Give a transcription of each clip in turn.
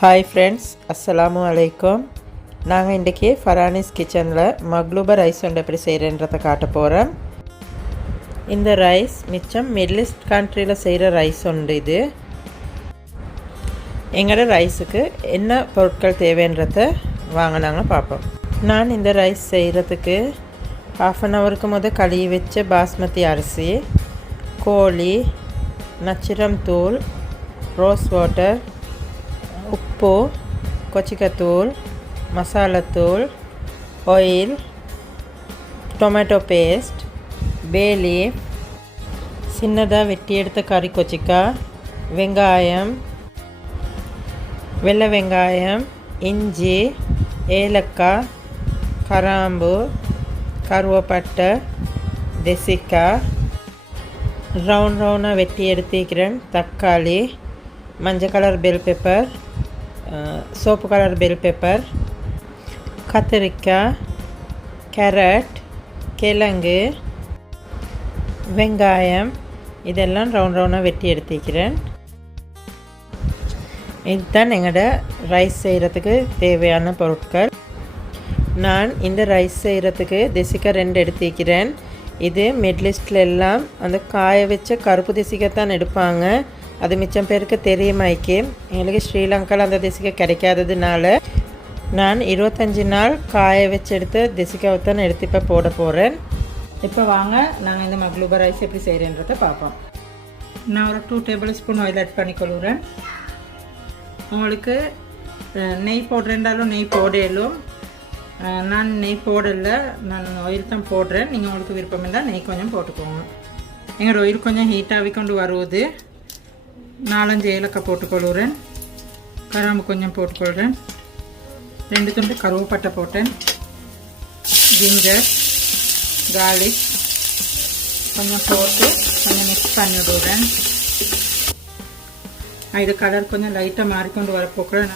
Hi friends, அஸ்ஸலாமு அலைக்கும். நாங்கள் இன்றைக்கி ஃபரானிஸ் கிச்சனில் மக்லூபா ரைஸ் ஒன்று எப்படி செய்கிறேன்றதை காட்ட போகிறோம். இந்த ரைஸ் மிச்சம் மிடில் ஈஸ்ட் கண்ட்ரியில் செய்கிற ரைஸ் ஒன்று. இது எங்களோட ரைஸுக்கு என்ன பொருட்கள் தேவைன்றதை வாங்க நாங்கள் பார்ப்போம். நான் இந்த ரைஸ் செய்கிறதுக்கு ½ அன் ஹவருக்கு கழுவி வச்ச பாஸ்மதி அரிசி, கோழி, நச்சிரம் தூள், ரோஸ் வாட்டர், உப்பு, கொச்சிக்கத்தூள், மசாலாத்தூள், oil, tomato paste, bay leaf, சின்னதாக வெட்டி எடுத்த கறி கொச்சிக்காய், வெங்காயம், வெள்ளை வெங்காயம், இஞ்சி, ஏலக்காய், கராம்பு, கருவேப்பட்டை, தேசிக்காய், ரவுண்டாக வெட்டி எடுத்துக்கிறேன், தக்காளி, மஞ்சள் colour bell pepper, soap colour bell pepper, கத்திரிக்காய், கேரட், கிழங்கு, வெங்காயம், இதெல்லாம் ரவுண்டாக வெட்டி எடுத்துக்கிறேன். இதுதான் எங்களோட ரைஸ் செய்கிறதுக்கு தேவையான பொருட்கள். நான் இந்த ரைஸ் செய்கிறதுக்கு தேசிக்காய் 2 எடுத்துக்கிறேன். இது மிடில் ஈஸ்டில் எல்லாம் அந்த காய வச்ச கருப்பு தேசிக்காய் தான் எடுப்பாங்க. அது மிச்சம் பேருக்கு தெரியுமாய்க்கு. எங்களுக்கு ஸ்ரீலங்காவில் அந்த தேசிக்காய் கிடைக்காததுனால நான் 25 நாள் காய வச்சு எடுத்த தேசிக்காவை தான் எடுத்து இப்போ போட போகிறேன். இப்போ வாங்க நாங்கள் இந்த மக்லூபா ரைஸ் எப்படி செய்கிறேன்றதை பார்ப்போம். நான் ஒரு 2 டேபிள் ஸ்பூன் ஆயில் ஆட் பண்ணிக்கொள்கிறேன். உங்களுக்கு நெய் போடுறேன்றாலும் நெய் போடலும். நான் நெய் போடலை, நான் ஆயில் தான் போடுறேன். நீங்கள் உங்களுக்கு விருப்பம் இருந்தால் நெய் கொஞ்சம் போட்டுக்கோங்க. எங்களோட ஆயில் கொஞ்சம் ஹீட்டாகி கொண்டு வருவது 4-5 ஏலக்காய் போட்டுக்கொள்கிறேன். கராம்பு கொஞ்சம் போட்டுக்கொள்கிறேன். 2 துண்டு கருவேப்பட்டை போட்டேன். ஜிஞ்சர், கார்லிக் கொஞ்சம் போட்டு கொஞ்சம் மிக்ஸ் பண்ணி விடுறேன். இது கலர் கொஞ்சம் லைட்டாக மாறிக்கொண்டு வரப்போக்குறேன்.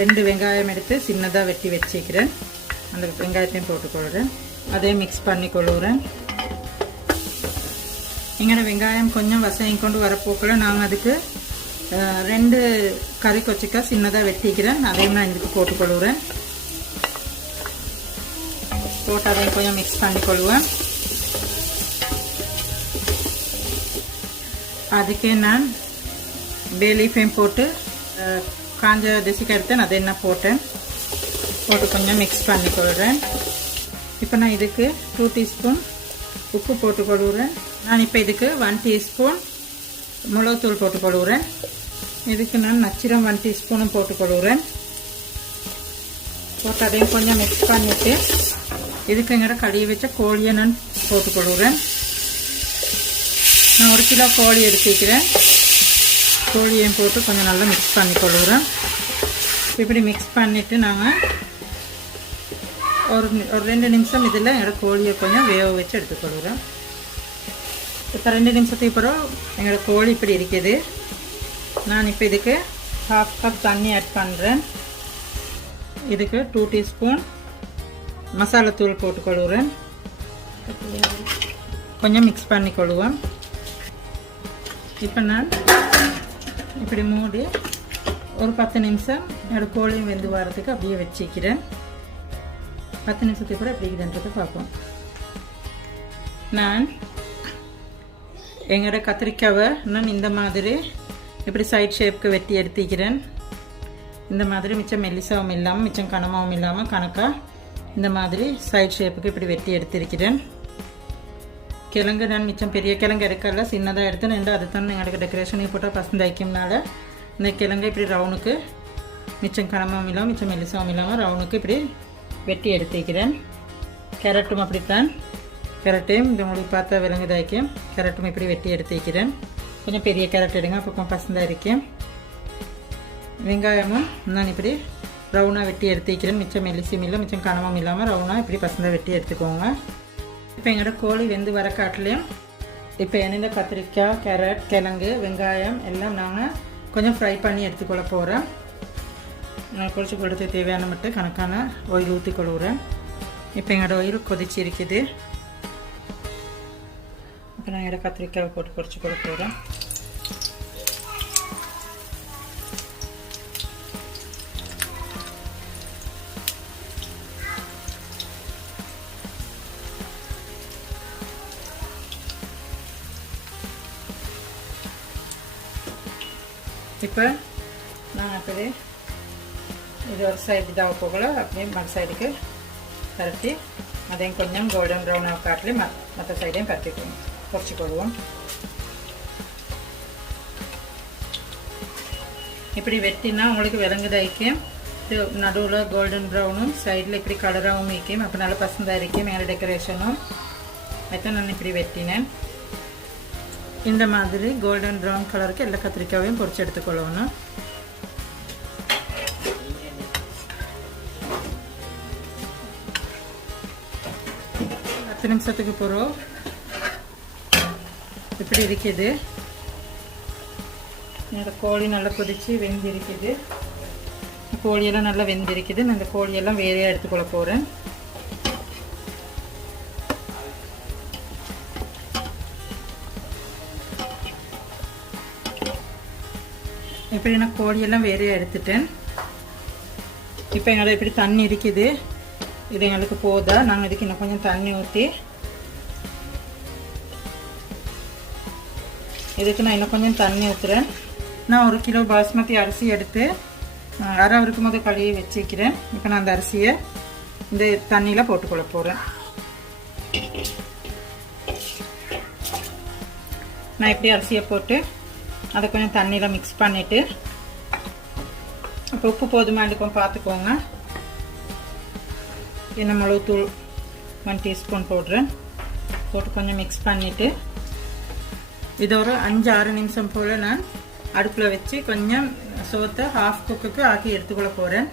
2 வெங்காயம் எடுத்து சின்னதாக வெட்டி வச்சுக்கிறேன். அந்த வெங்காயத்தையும் போட்டுக்கொள்கிறேன். அதையும் மிக்ஸ் பண்ணி கொள்ளுறேன். எங்களோட வெங்காயம் கொஞ்சம் வசையும் கொண்டு வரப்போக்கில் நாங்கள் அதுக்கு 2 கறி கொச்சிக்காய் சின்னதாக வெட்டிக்கிறேன். அதையும் நான் இதுக்கு போட்டுக்கொள்கிறேன். போட்டு அதையும் கொஞ்சம் மிக்ஸ் பண்ணிக்கொள்வேன். அதுக்கே நான் பே லீஃபையும் போட்டு காஞ்ச தேசிக்காய் எடுத்தேன், அதை என்ன போட்டு கொஞ்சம் மிக்ஸ் பண்ணிக்கொள்கிறேன். இப்போ நான் இதுக்கு 2 டீஸ்பூன் உப்பு போட்டுக்கொள்கிறேன். நான் இப்போ இதுக்கு 1 டீஸ்பூன் மிளகுத்தூள் போட்டுக்கொள்கிறேன். இதுக்கு நான் நச்சிரம் 1 டீஸ்பூனும் போட்டுக்கொள்கிறேன். போட்டு அதையும் கொஞ்சம் மிக்ஸ் பண்ணிவிட்டு இதுக்கு எங்கட கழுவி வச்ச கோழியை நான் போட்டுக்கொள்கிறேன். நான் 1 கிலோ கோழி எடுத்துக்கிறேன். கோழியையும் போட்டு கொஞ்சம் நல்லா மிக்ஸ் பண்ணிக்கொள்கிறேன். இப்படி மிக்ஸ் பண்ணிவிட்டு நாங்கள் ஒரு 2 நிமிஷம் இதில் எங்களோட கோழியை கொஞ்சம் வேக வச்சு எடுத்துக்கொள்கிறேன். இப்போ 2 நிமிஷத்துக்கு அப்புறம் எங்களோட கோழி இப்படி இருக்குது. நான் இப்போ இதுக்கு 1/2 கப் தண்ணி ஆட் பண்ணுறேன். இதுக்கு 2 டீஸ்பூன் மசாலாத்தூள் போட்டுக்கொள்கிறேன். கொஞ்சம் மிக்ஸ் பண்ணிக்கொள்வேன். இப்போ நான் இப்படி மூடி ஒரு 10 நிமிஷம் என்னோடய கோழியும் வெந்து வரத்துக்கு அப்படியே வச்சுக்கிறேன். 10 நிமிஷத்துக்கு கூட எப்படி இருக்குதுன்றதை பார்ப்போம். நான் எங்களோட கத்திரிக்காவை நான் இந்த மாதிரி இப்படி சைட் ஷேப்புக்கு வெட்டி எடுத்துக்கிறேன். இந்த மாதிரி மிச்சம் மெல்லிசாவும் இல்லாமல் மிச்சம் கனமாகவும் இல்லாமல் கணக்காக இந்த மாதிரி சைட் ஷேப்புக்கு இப்படி வெட்டி எடுத்திருக்கிறேன். கிழங்கு நான் மிச்சம் பெரிய கிழங்கு எடுக்கல, சின்னதாக எடுத்து நின்று அது தான் எங்களுக்கு டெக்கரேஷனுக்கு போட்டால் பசந்து வைக்கும்னால இந்த கிழங்கு இப்படி ரவுனுக்கு மிச்சம் கனமாகவும் இல்லாமல் மிச்சம் மெல்லிசாவும் இல்லாமல் ரவுனுக்கு இப்படி வெட்டி எடுத்துக்கிறேன். கேரட்டும் அப்படித்தான். கேரட்டையும் இந்த உங்களுக்கு பார்த்தா விலங்குதாய்க்கும் கேரட்டும் இப்படி வெட்டி எடுத்துக்கிறேன். கொஞ்சம் பெரிய கேரட் எடுங்க, அப்போ பசந்தாக இருக்கேன். வெங்காயமும் நான் இப்படி ரவுனாக வெட்டி எடுத்துக்கிறேன். மிச்சம் மெல்லிசும் இல்லை மிச்சம் கனமும் இல்லாமல் ரவுனாக இப்படி பசந்தாக வெட்டி எடுத்துக்கோங்க. இப்போ எங்களோட கோழி வெந்து வர காட்டிலையும் இப்போ எண்ணெயில் கத்திரிக்காய், கேரட், கிழங்கு, வெங்காயம் எல்லாம் நாங்கள் கொஞ்சம் ஃப்ரை பண்ணி எடுத்துக்கொள்ள போகிறேன். நான் பொரிச்சு கொடுத்து தேவையான மட்டும் கணக்கான ஆயில் ஊற்றி கொள்கிறேன். இப்போ எங்களோட ஆயில் கொதிச்சு இருக்குது. இப்போ நான் எங்களோட கத்திரிக்காய் போட்டு பொரிச்சு கொள்ள போகிறேன். இப்போ நான் அப்படியே இது ஒரு சைடு இதாக போகல அப்படியே மற்ற சைடுக்கு பரட்டி அதையும் கொஞ்சம் கோல்டன் ப்ரௌன் காட்டிலே மற்ற சைடையும் பரட்டிக்குவோம், பொரிச்சு கொள்வோம். இப்படி வெட்டினா உங்களுக்கு விளங்குதா இருக்கும். இது நடுவில் கோல்டன் ப்ரௌனும் சைடில் இப்படி கலராகவும் இருக்கும். அப்போ நல்லா பசந்தாக இருக்கும். மேலே டெக்கரேஷனும் அதுதான் நான் இப்படி வெட்டினேன். இந்த மாதிரி கோல்டன் ப்ரௌன் கலருக்கு எல்லா கத்திரிக்காயும் பொரிச்சு எடுத்துக்கொள்ளணும். 10 நிமிஷத்துக்கு போகிறோம். இப்படி இருக்குது. இந்த கோழி நல்லா கொதிச்சு வெந்திருக்குது. கோழியெல்லாம் நல்லா வெந்திருக்குது. நான் இந்த கோழியெல்லாம் வேறையாக எடுத்துக்கொள்ள போகிறேன். இப்படி நான் கோழியெல்லாம் வேறையாக எடுத்துட்டேன். இப்போ எங்களை இப்படி தண்ணி இருக்குது. இது எங்களுக்கு போதா. நாங்கள் இதுக்கு இன்னும் கொஞ்சம் தண்ணி ஊற்றி இதுக்கு நான் இன்னும் கொஞ்சம் தண்ணி ஊற்றுறேன். நான் 1 கிலோ பாஸ்மதி அரிசி எடுத்து அரை இருக்கும் போது கழுவி வச்சுக்கிறேன். இப்போ நான் அந்த அரிசியை இந்த தண்ணியில் போட்டுக்கொள்ள போகிறேன். நான் இப்படி அரிசியை போட்டு அதை கொஞ்சம் தண்ணியில் மிக்ஸ் பண்ணிவிட்டு இப்போ உப்பு போதுமா இருக்கும் பார்த்துக்கோங்க. என்ன மிளகுத்தூள் 1 டீஸ்பூன் போடுறேன். போட்டு கொஞ்சம் மிக்ஸ் பண்ணிவிட்டு இது ஒரு 5-6 நிமிஷம் போல் நான் அடுப்பில் வச்சு கொஞ்சம் சோத்தை ஹாஃப் குக்குக்கு ஆக்கி எடுத்துக்கொள்ள போகிறேன்.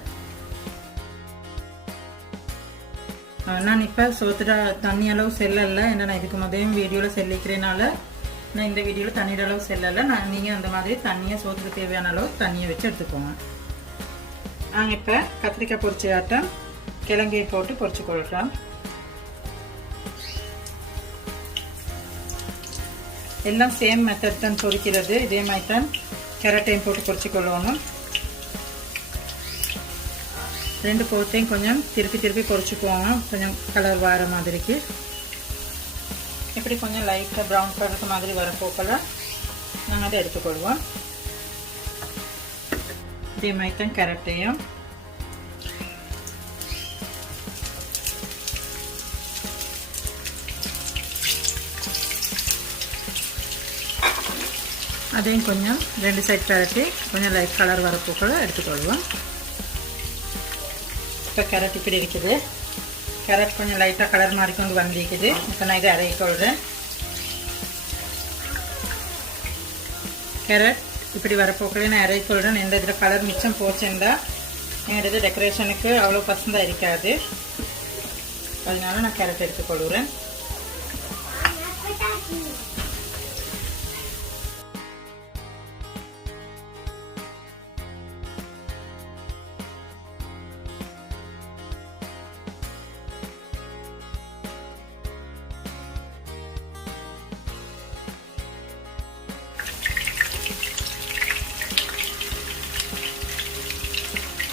நான் இப்போ சோத்துட தண்ணி அளவு செல்லலை. ஏன்னா நான் இதுக்கு முதலும் வீடியோவில் செல்லிக்கிறேனால நான் இந்த வீடியோவில் தண்ணீர் அளவு செல்லலை. நீங்கள் அந்த மாதிரி தண்ணியை சோத்துக்கு தேவையான அளவு தண்ணியை வச்சு எடுத்துக்கோங்க. நாங்கள் இப்போ கத்திரிக்காய் பொரிச்ச ஆட்டம் கிழங்கையை போட்டு பொரிச்சு கொள்கிறோம். எல்லாம் சேம் மெத்தட் தான் பொரிக்கிறது. இதே மாதிரி தான் கேரட்டையும் போட்டு பொரிச்சு கொள்ளணும். 2 போட்டையும் கொஞ்சம் திருப்பி பொரிச்சுக்குவாங்க. கொஞ்சம் கலர் வர மாதிரிக்கு இப்படி கொஞ்சம் லைட்டாக ப்ரௌன் கலர் மாதிரி வர போக்கல நாங்கள் அதை எடுத்துக்கொள்வோம். இதே மாதிரி தான் கேரட்டையும் அதையும் கொஞ்சம் 2 சைட் பரட்டி கொஞ்சம் லைட் கலர் வரப்போக்களை எடுத்துக்கொள்வோம். இப்போ கேரட் இப்படி இருக்குது. கேரட் கொஞ்சம் லைட்டாக கலர் மாதிரி கொண்டு வந்திருக்குது. இப்போ நான் இதை அரைக்கொள்கிறேன். கேரட் இப்படி வரப்போக்களே நான் அரைக்கொள்கிறேன். எந்த இதில் கலர் மிச்சம் போச்சுன்னா எங்கள் டெக்கரேஷனுக்கு அவ்வளோ பசந்தாக இருக்காது. அதனால நான் கேரட் எடுத்துக்கொள்கிறேன்.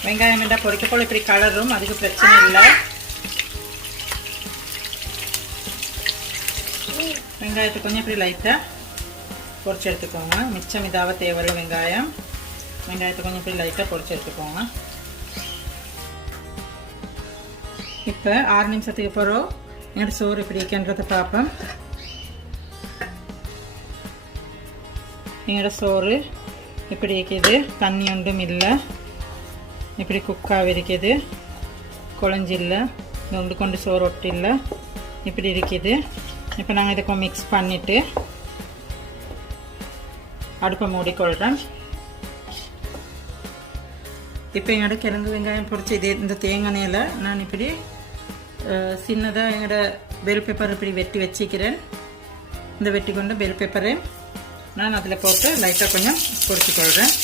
வெங்காயம் என்றால் பொரிக்கப்போல் இப்படி கலரும், அதுக்கு பிரச்சனை இல்லை. வெங்காயத்தை கொஞ்சம் இப்படி லைட்டாக பொரிச்சு எடுத்துக்கோங்க. மிச்சம் இதாக தேவையில்லை வெங்காயம். வெங்காயத்தை கொஞ்சம் இப்படி லைட்டாக பொரிச்சு எடுத்துக்கோங்க. இப்போ 6 நிமிஷத்துக்கு அப்புறம் என்னோட சோறு இப்படி இருக்குன்றதை பார்ப்போம். என்னோட சோறு இப்படி இருக்குது. தண்ணி ஒன்றும் இல்லை. இப்படி குக்காக இருக்குது. குழஞ்சில்லை. கொண்டு சோறு ஒட்டி இல்லை. இப்படி இருக்குது. இப்போ நாங்கள் இதை கொஞ்சம் மிக்ஸ் பண்ணிவிட்டு அடுப்பை மூடிக்கொள்கிறேன். இப்போ எங்களோட கிழங்கு வெங்காயம் பொரிச்சு இந்த தேங்காய் எண்ணெயில் நான் இப்படி சின்னதாக எங்களோட பெல் பேப்பர் இப்படி வெட்டி வச்சுக்கிறேன். இந்த வெட்டி கொண்ட பெல் பேப்பரை நான் அதில் போட்டு லைட்டாக கொஞ்சம் பொரிச்சுக்கொள்கிறேன்.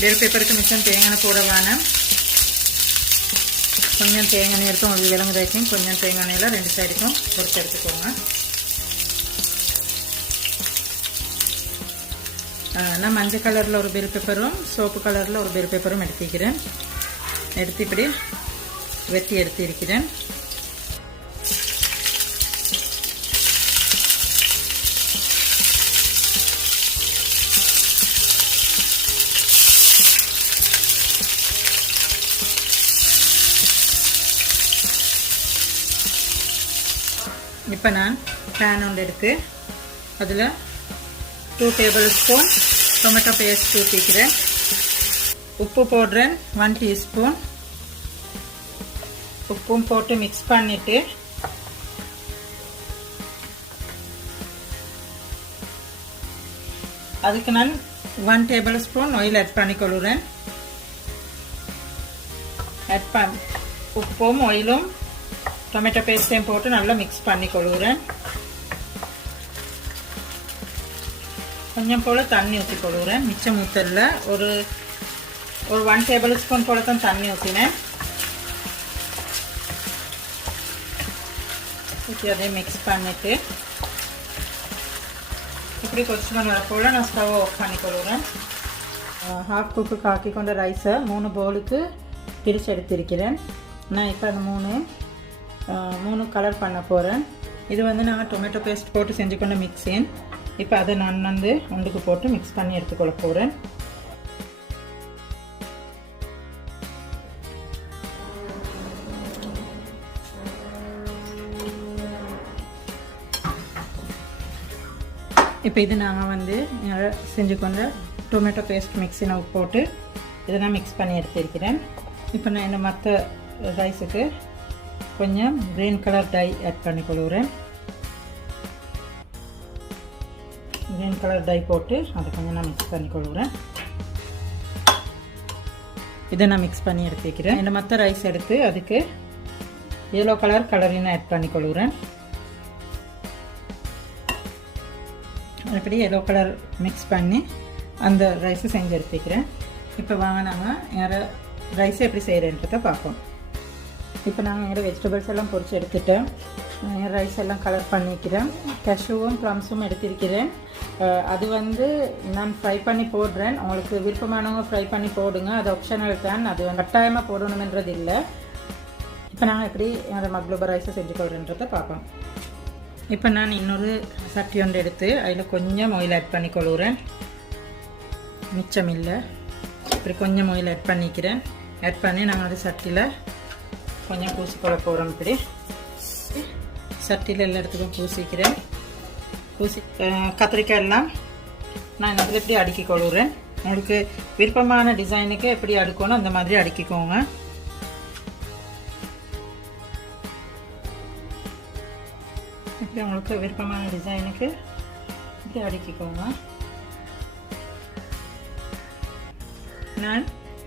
பெல் பேப்பருக்கு மிச்சம் தேங்காய் போட வேணாம். கொஞ்சம் தேங்காய் எடுத்து உங்களுக்கு விளங்குதாச்சும் கொஞ்சம் தேங்காயில் 2 சைடுக்கும் பொரிச்சு எடுத்துக்கோங்க. நான் மஞ்சள் கலரில் ஒரு பெல் பேப்பரும் சோப்பு கலரில் ஒரு பெல் பேப்பரும் எடுத்துக்கிறேன். எடுத்து இப்படி வெட்டி எடுத்து இருக்கிறேன். இப்போ நான் பேன் ஒன்று எடுத்து அதில் 2 டேபிள்ஸ்பூன் டொமேட்டோ பேஸ்ட் ஊற்றிக்கிறேன். உப்பு போடுறேன் 1 டீஸ்பூன். உப்பும் போட்டு மிக்ஸ் பண்ணிவிட்டு அதுக்கு நான் 1 டேபிள்ஸ்பூன் ஆயில் ஆட் பண்ணிக்கொள்கிறேன். உப்பும் ஆயிலும் டொமேட்டோ பேஸ்ட்டையும் போட்டு நல்லா மிக்ஸ் பண்ணிக்கொள்கிறேன். கொஞ்சம் போல் தண்ணி ஊற்றிக்கொள்கிறேன். மிச்சம் ஊற்றல, ஒரு 1 டேபிள்ஸ்பூன் போல் தான் தண்ணி ஊற்றினேன். ஊற்றி அதை மிக்ஸ் பண்ணிவிட்டு இப்படி கொஞ்சம் வரப்போல் நான் ஸ்டவ் ஆஃப் பண்ணிக்கொள்கிறேன். ஹாஃப் குக்கு ஆக்கி கொண்ட ரைஸை 3 பவுலுக்கு பிரித்து எடுத்திருக்கிறேன். நான் இப்போ அந்த 3 கலர் பண்ண போகிறேன். இது வந்து நான் டொமேட்டோ பேஸ்ட் போட்டு செஞ்சு கொண்ட மிக்ஸின். இப்போ அதை நான் வந்து ஒன்றுக்கு போட்டு மிக்ஸ் பண்ணி எடுத்துக்கொள்ள போகிறேன். இப்போ இது நாங்கள் வந்து செஞ்சு கொண்ட டொமேட்டோ பேஸ்ட் மிக்ஸினை போட்டு இதை நான் மிக்ஸ் பண்ணி எடுத்திருக்கிறேன். இப்போ நான் இந்த மற்ற ரைஸுக்கு கொஞ்சம் க்ரீன் கலர் டை ஆட் பண்ணிக்கொள்கிறேன். க்ரீன் கலர் டை போட்டு அதை கொஞ்சம் நான் மிக்ஸ் பண்ணிக்கொள்கிறேன். இதை நான் மிக்ஸ் பண்ணி எடுத்துக்கிறேன். இந்த மற்ற ரைஸ் எடுத்து அதுக்கு yellow கலர் கலரினை ஆட் பண்ணிக்கொள்கிறேன். அப்படி yellow கலர் மிக்ஸ் பண்ணி அந்த ரைஸை செஞ்சு எடுத்துக்கிறேன். இப்போ வாங்க நாங்கள் ரைஸை எப்படி செய்கிறேன்றதை பார்ப்போம். இப்போ நாங்கள் எங்களோட வெஜிடபிள்ஸ் எல்லாம் பொரிச்சு எடுத்துட்டேன். ரைஸ் எல்லாம் கலர் பண்ணிக்கிறேன். கேஷ்யூவும் ப்ளம்ஸும் எடுத்திருக்கிறேன். அது வந்து நான் ஃப்ரை பண்ணி போடுறேன். உங்களுக்கு விருப்பமானவங்க ஃப்ரை பண்ணி போடுங்க, அது ஆப்ஷனல் தான், அது கட்டாயமாக போடணுமென்றது இல்லை. இப்போ நாங்கள் எப்படி என்னோடய மக்லூபா ரைஸை செஞ்சு கொள்கிறேன்றதை பார்ப்போம். இப்போ நான் இன்னொரு சட்டி ஒன்று எடுத்து அதில் கொஞ்சம் ஆயில் ஆட் பண்ணிக்கொள்கிறேன். மிச்சம் இல்லை, இப்படி கொஞ்சம் ஆயில் ஆட் பண்ணிக்கிறேன். ஆட் பண்ணி நாங்கள் அது சட்டியில் கொஞ்சம் பூசிக்கொள்ள போகிறோம். இப்படி சட்டியில் எல்லா இடத்துக்கும் பூசிக்கிறேன். கத்திரிக்காய் எல்லாம் நான் இதில் எப்படி அடுக்கி கொள்கிறேன். உங்களுக்கு விருப்பமான டிசைனுக்கு எப்படி அடுக்கணும் அந்த மாதிரி அடுக்கிக்கோங்க. இப்படி உங்களுக்கு விருப்பமான டிசைனுக்கு இப்படி அடுக்கிக்கோங்க. நான்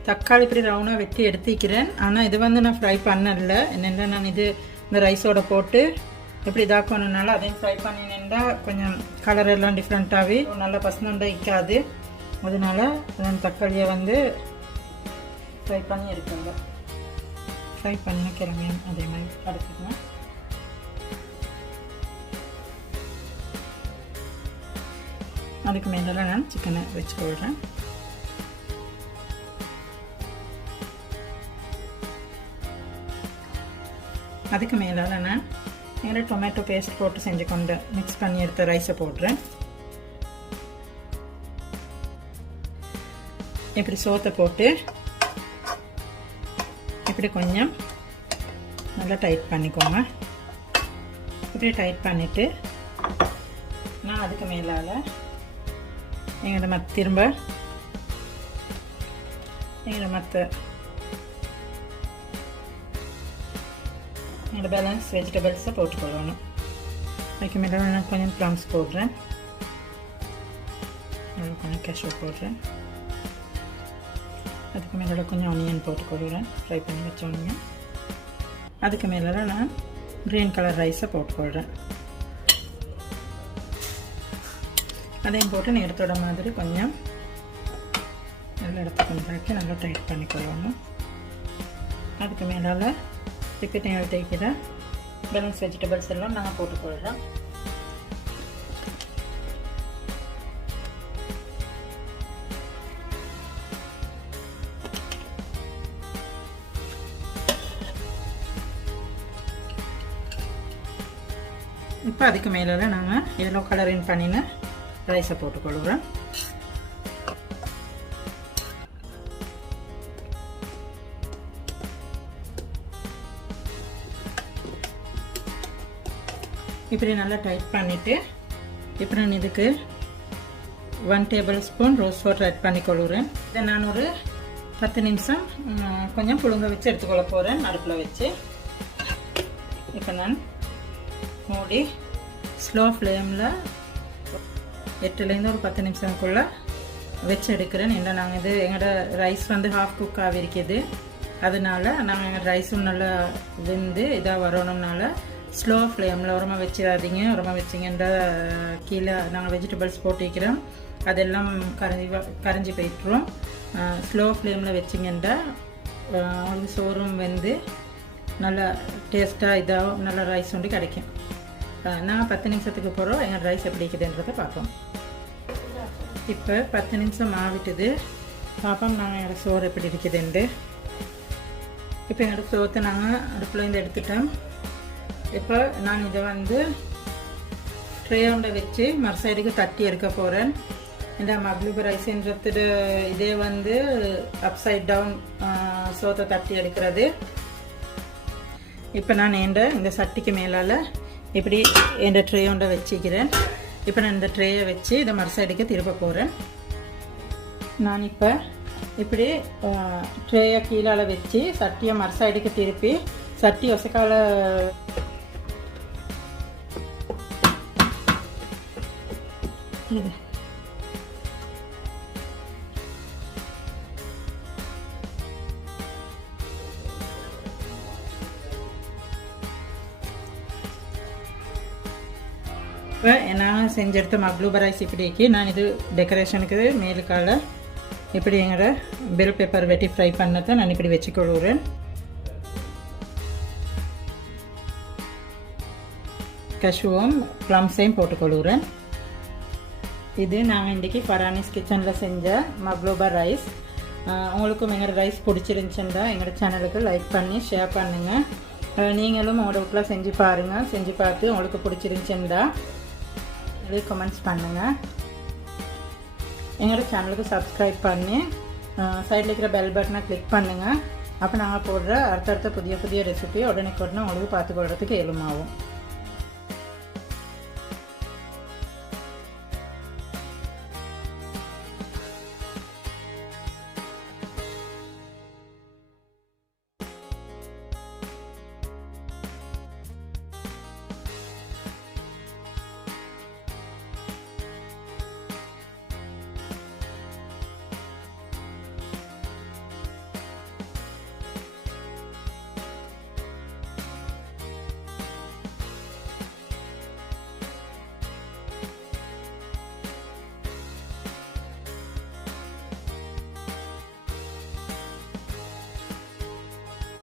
தக்காளி இப்படி ரவுண்டாக வெட்டி எடுத்துக்கிறேன். ஆனால் இது வந்து நான் ஃப்ரை பண்ணல. என்னென்னா நான் இந்த ரைஸோட போட்டு எப்படி இதாக்கணுனால அதையும் ஃப்ரை பண்ணினேன்டா கொஞ்சம் கலர் எல்லாம் டிஃப்ரெண்ட்டாகவே நல்லா பசங்க வைக்காது. அதனால நான் தக்காளியை வந்து ஃப்ரை பண்ணி எடுக்கங்க. ஃப்ரை பண்ண கிழமையும் அதே மாதிரி அடுத்துக்கலாம். அதுக்கு மேலே நான் சிக்கனை வச்சுக்கொள்கிறேன். அதுக்கு மேலே நான் என்னோட டொமேட்டோ பேஸ்ட் போட்டு செஞ்சு கொண்டு மிக்ஸ் பண்ணி எடுத்த ரைஸை போடுறேன். இப்படி சோத்தை போட்டு இப்படி கொஞ்சம் நல்லா டைட் பண்ணிக்கோங்க. இப்படி டைட் பண்ணிவிட்டு நான் அதுக்கு மேலால் எங்களோட திரும்ப எங்களோட என்னோட பேலன்ஸ் வெஜிடபிள்ஸை போட்டுக்கொள்ளணும். அதுக்கு மேலே நான் கொஞ்சம் ப்ளம்ஸ் போடுறேன், கொஞ்சம் கேஷ்யூ போடுறேன். அதுக்கு மேலே கொஞ்சம் ஆனியன் போட்டுக்கொள்கிறேன், ஃப்ரை பண்ணி வச்ச ஆனியன். அதுக்கு மேலே நான் க்ரீன் கலர் ரைஸை போட்டுக்கொள்கிறேன். அதையும் போட்டு நேரத்தோட மாதிரி கொஞ்சம் நல்ல இடத்துக்கு கொண்டாக்கி நல்லா டைட் பண்ணிக்கொள்ளணும். அதுக்கு மேலால் திருப்பி எடுத்துக்கிற பேலன்ஸ் வெஜிடபிள்ஸ் எல்லாம் நாங்கள் போட்டுக்கொள்கிறோம். இப்போ அதுக்கு மேலே நாங்கள் yellow கலரின் பண்ணின ரைஸை போட்டுக்கொள்கிறோம். இப்படி நல்லா டைட் பண்ணிவிட்டு இப்போ நான் இதுக்கு 1 டேபிள்ஸ்பூன் ரோஸ் வாட்டர் ஆட் பண்ணிக்கொள்கிறேன். இதை நான் ஒரு 10 நிமிஷம் கொஞ்சம் புழுங்க வச்சு எடுத்துக்கொள்ள போகிறேன் அடுப்பில் வச்சு. இப்போ நான் மூடி ஸ்லோ ஃப்ளேமில் 8லேருந்து ஒரு 10 நிமிஷம்குள்ளே வச்சு எடுக்கிறேன். ஏன்னா நாங்கள் இது எங்களோட ரைஸ் வந்து ஹாஃப் குக் ஆகிருக்குது, அதனால நாங்கள் எங்கள் ரைஸும் நல்லா வெந்து இதாக வரணும்னால ஸ்லோ ஃப்ளேமில் உரமா வச்சிடாதீங்க. உரமா வச்சிங்கன்னா கீழே நாங்கள் வெஜிடபிள்ஸ் போட்டிக்கிறோம், அதெல்லாம் கரைஞ்சி போயிட்டுரும். ஸ்லோ ஃப்ளேமில் வச்சிங்கன்னா உங்களுக்கு சோறும் வெந்து நல்லா டேஸ்ட்டாக இதாகவும் நல்லா ரைஸ் வந்து கிடைக்கும். நான் 10 நிமிஷத்துக்கு போகிறோம் எங்கள் ரைஸ் எப்படி இருக்குதுன்றதை பார்ப்போம். இப்போ 10 நிமிஷம் ஆகிட்டுது, பார்ப்போம் நாங்கள் எங்களோட சோறு எப்படி இருக்குதுண்டு. இப்போ எங்களோட சோத்தை நாங்கள் அடுப்புலேருந்து எடுத்துட்டோம். இப்போ நான் இதை வந்து ட்ரேவுண்டை வச்சு மறு சைடுக்கு தட்டி எடுக்க போகிறேன். இந்த மக்லூபா ரைஸ்ன்றது இதே வந்து அப்சைட் டவுன் சோத்தை தட்டி எடுக்கிறது. இப்போ நான் இந்த சட்டிக்கு மேலால் இப்படி என் ட்ரேவுண்டை வச்சுக்கிறேன். இப்போ நான் இந்த ட்ரேயை வச்சு இதை மறு சைடுக்கு திருப்ப போகிறேன். நான் இப்போ இப்படி ட்ரேயை கீழால் வச்சு சட்டியை மறு சைடுக்கு திருப்பி சட்டி ஒசக்கால இப்போ நான் செஞ்செடுத்த மக்லூபா ரைஸ் இப்படிக்கு நான் இது டெக்கரேஷனுக்கு மேலுக்கால இப்படி எங்களோட பெல் பேப்பர் வெட்டி ஃப்ரை பண்ணதை நான் இப்படி வச்சுக்கொள்கிறேன். கஷுவும் ப்ளம்ஸையும் போட்டுக்கொள்கிறேன். இது நாங்கள் இன்றைக்கி ஃபரானிஸ் கிச்சனில் செஞ்ச மக்லூபா ரைஸ். உங்களுக்கும் எங்களோட ரைஸ் பிடிச்சிருந்துச்சுன்னா எங்களோட சேனலுக்கு லைக் பண்ணி ஷேர் பண்ணுங்கள். நீங்களும் உங்களோட வீட்டில் செஞ்சு பாருங்கள். செஞ்சு பார்த்து உங்களுக்கு பிடிச்சிருந்துச்சுன்னா கமெண்ட்ஸ் பண்ணுங்கள். எங்களோட சேனலுக்கு சப்ஸ்கிரைப் பண்ணி சைடில் இருக்கிற பெல் பட்டனை கிளிக் பண்ணுங்கள். அப்போ நாங்கள் போடுற அடுத்தடுத்த புதிய ரெசிபி உடனே உங்களுக்கு பார்த்து கொள்றதுக்கு எளிமாகும்.